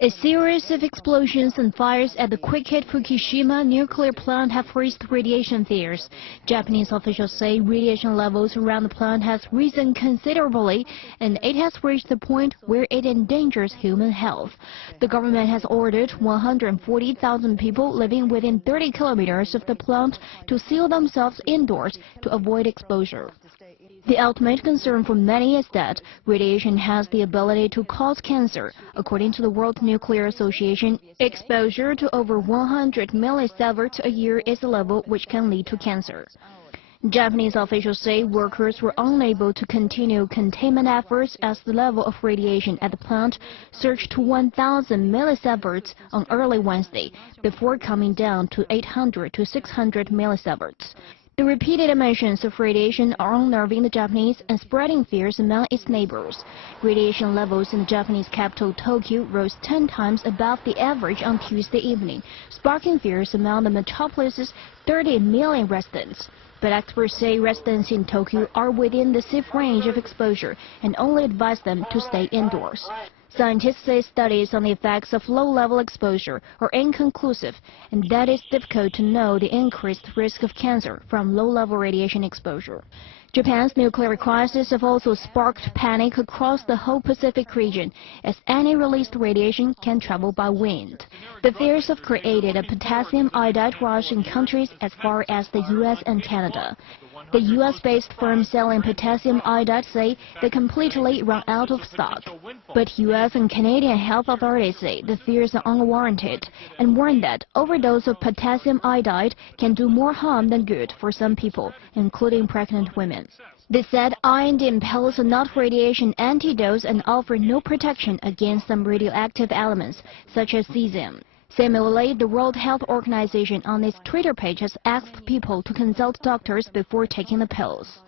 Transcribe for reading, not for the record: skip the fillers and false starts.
A series of explosions and fires at the quick-hit Fukushima nuclear plant have raised radiation fears. Japanese officials say radiation levels around the plant has risen considerably, and it has reached the point where it endangers human health. The government has ordered 140,000 people living within 30 kilometers of the plant to seal themselves indoors to avoid exposure. The ultimate concern for many is that radiation has the ability to cause cancer. According to the World Nuclear Association, exposure to over 100 millisieverts a year is a level which can lead to cancer. Japanese officials say workers were unable to continue containment efforts as the level of radiation at the plant surged to 1,000 millisieverts on early Wednesday, before coming down to 800 to 600 millisieverts. The repeated emissions of radiation are unnerving the Japanese and spreading fears among its neighbors. Radiation levels in the Japanese capital Tokyo rose 10 times above the average on Tuesday evening, sparking fears among the metropolis's 30 million residents. But experts say residents in Tokyo are within the safe range of exposure and only advise them to stay indoors. Scientists say studies on the effects of low-level exposure are inconclusive, and that it's difficult to know the increased risk of cancer from low-level radiation exposure. Japan's nuclear crisis has also sparked panic across the whole Pacific region, as any released radiation can travel by wind. The fears have created a potassium iodide rush in countries as far as the U.S. and Canada. The U.S.-based firm selling potassium iodide say they completely run out of stock. But U.S. and Canadian health authorities say the fears are unwarranted and warn that overdose of potassium iodide can do more harm than good for some people, including pregnant women. They said iodine pills are not radiation antidotes and offer no protection against some radioactive elements, such as cesium. Similarly, the World Health Organization on its Twitter page has asked people to consult doctors before taking the pills.